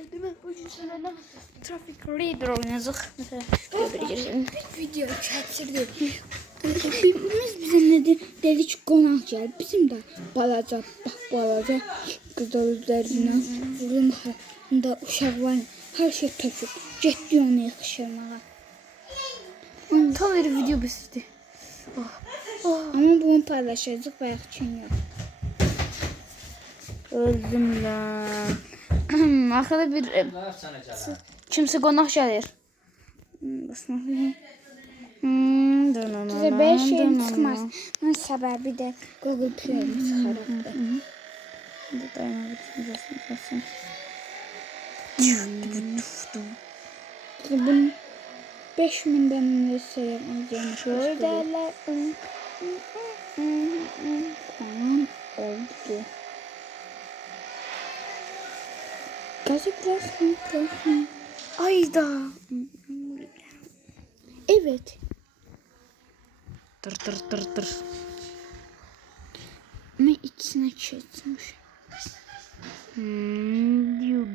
olsaydı ben bugün seninle trafik radar oynayacaq. Mesela bir video çəkirdik. Biz bizə nədir? Dedik qonaq gəl. Bizim də balaca, bax balaca qızlar üzərindən vurun da uşaqlar hər şey töküb. Getdi onu yaxşılmağa. tam bir video bizdi. Amma bunu paylaşacağıq və yaxın yox. Öldüm lan. Arkada bir kimse qonaq gəlir. Bizə bir şeyim çıxmaz. Bunun səbəbi də Google Play-ni çıxaraqdır. Bunun 5000'den mesela şöyleler tamam oldu. Gazı biraz mikrofon. Ayda. Evet. Tır. Ama içine çekmiş. Diu.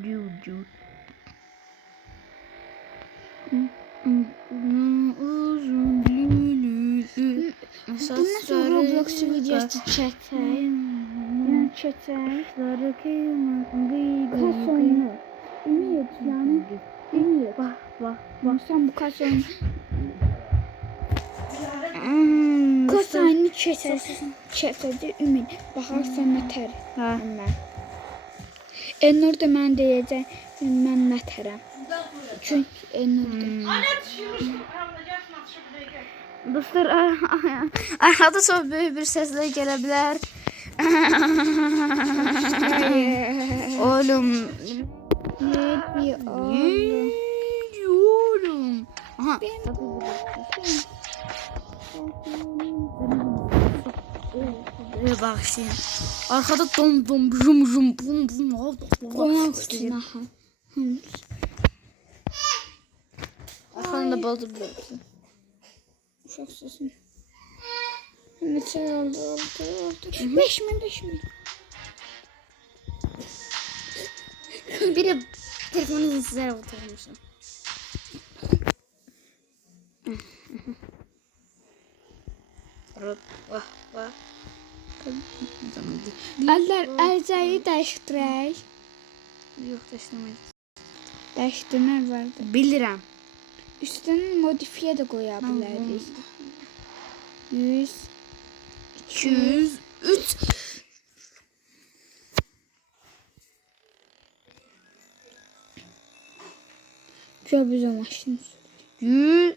Uzun lülü. Bundan sonra Roblox videosu çekeyim. Yani çekeyim. Kas oyunu. Ümit yani. Ümit. Bak. Sen bu kas oyunu. Kas oyunu çekəcək Ümit. Baxarsan nətər. Mən. Enur da mən deyəcək. Mən nətərəm. Çünki Enur da. Dostlar, arada sonra böyük bir sesle gelebilir. Oğlum. Ne Oğlum. Aha. Bağışlayın. Arkada dom rum bum. Qoyan kutusuna. Arkanda baldır bulursun. Uşaq səsin. Neçə oldu? 5000. Biri telefonunuzun sizlere oturmuşum. Vah. Əlcəyi dəyişdirək. Yok taşınamayız. Dəyişdirmək vardı. Bilirəm. Üstünü modifiyə də qoya bilərik. 100, 200, 3. Şöyle biz o maşını 100,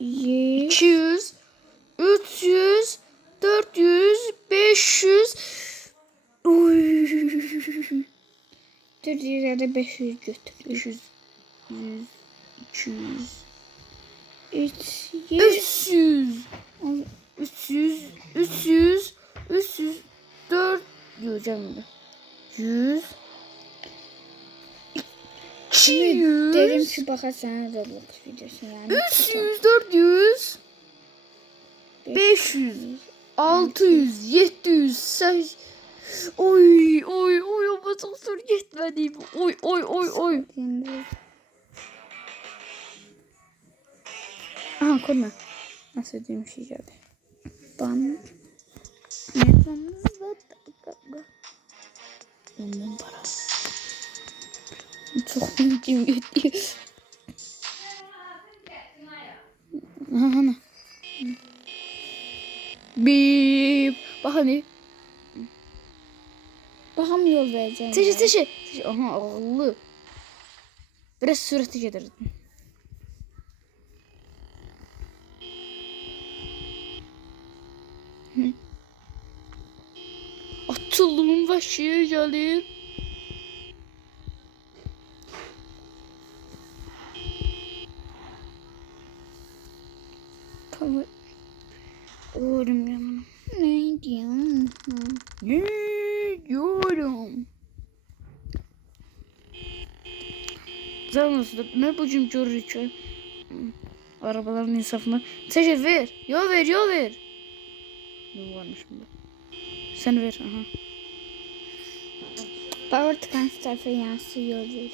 200, 300, 400, 500. Oy. 400'e de 500 götür. 500, 100, 200, 300, 4 diyeceğim. 100, 200, Dedim ki baka sana Roblox videosu yani. 300, 400, 500, 600, 700, 800. Oy ama çok zor yetmedi. Oy. Aha korna. Nasıl diyeyim şey geldi. Ban. Ondan para. Çok mutluyum yetiyor. Aha. Bip. Bak hani. Bakalım yol vereceğim. Teşe. Aha ağıllı. Biraz sürati getirdim. Atılımın başı gelir. Tamam. Oğlum yanım. Ne diyorsun? Yiyorum. Canım ne bugün görürük. Arabaların insafına. Teşekkür ver. Yol ver. Ne varmış bunda? Sen ver. Aha. Power tıkan tarafa yansıyordur.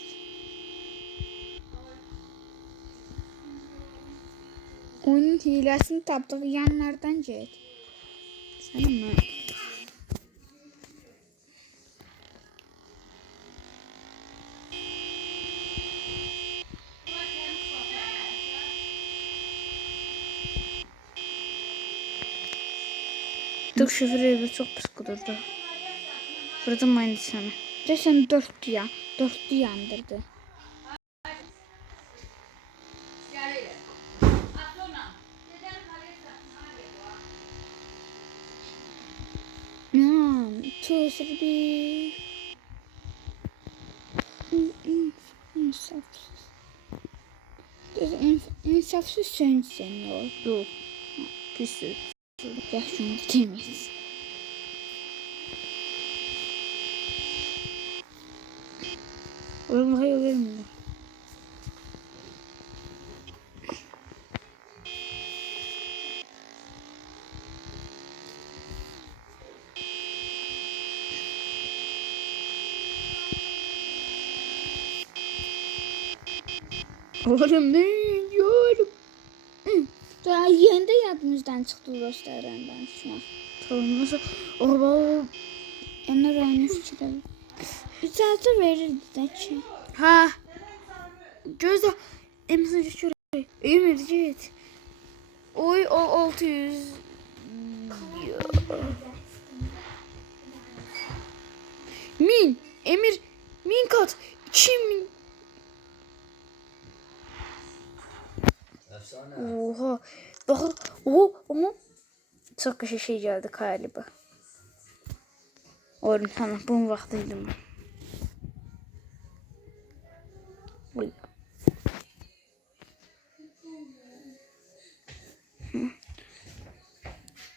Onun hilesini tapdığı yanlardan get. Sen mi? Tık şifreyi çok pis kudurdu. Burada maydı sana. Desem dörtlü yandırdı. Two, three. İnsafsız. İnsafsız sensin o. Yok. Pis. Yaşın temiz. Oğlum hayır vermiyor. Oğlum ne diyorum? Daha yeni de yadımızdan çıktı dostlarından danışmak. Tamam nasıl? Oba. Onlar aynı fikirde. İcazə verirdi de ki. Ha. Gözde. Emsin şuraya. Emir git. Oy o 600. Ya. Min. Emir. Min kat. 2000. Oha. Bakın. Ama çok kısa şey geldi galiba. Oğlum tamam. Bunun vaktiydim ben. Oy.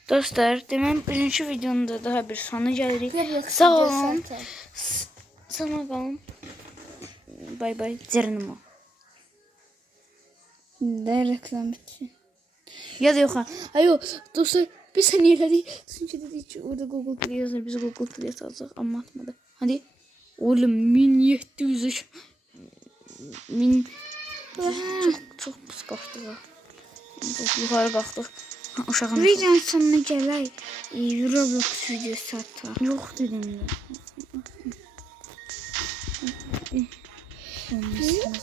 Dostlar, demem birinci videomda daha bir sona gelirik. Sağ olun. Sana kalın. Bay bay. Zernimo. Ne reklam için. Ya da yok ha. Ayo dostlar bir saniye hadi. Çünkü dedi ki orada Google Play yazar. Biz Google Play yazsak ama atmadı. Hadi. Oğlum 1700 min çok pis kalktı ha. Yukarı kalktı. Uşağın. Videonun sonuna gələk. Roblox videosu ataq. Yok dedim ya. Onu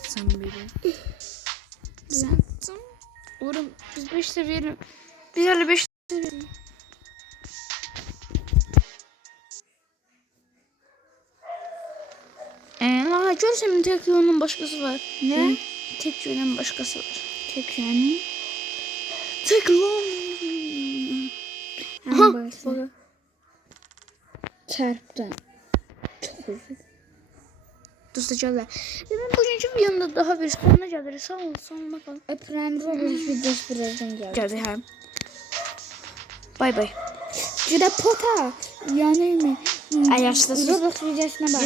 sen biri. Sattım. Oğlum biz 5 seviyelim. Biz hala 5 seviyelim. La görsen tek yolun başkası var. Ne? Tek yolun başkası var. Tek yani. Tek yolun. Aha. Bak. Çarptı. Çok üzüldüm. Dostacılar. Ben bugünkü videomda daha bir sonuna geliriz. Sağ olun. Sonuna kalın. Öpürəm Roblox videosu birazdan gəlir. Geldi hem. Bay bay. Cüda pota. Yani mi? Ay yaşlısın. Roblox videosuna bak.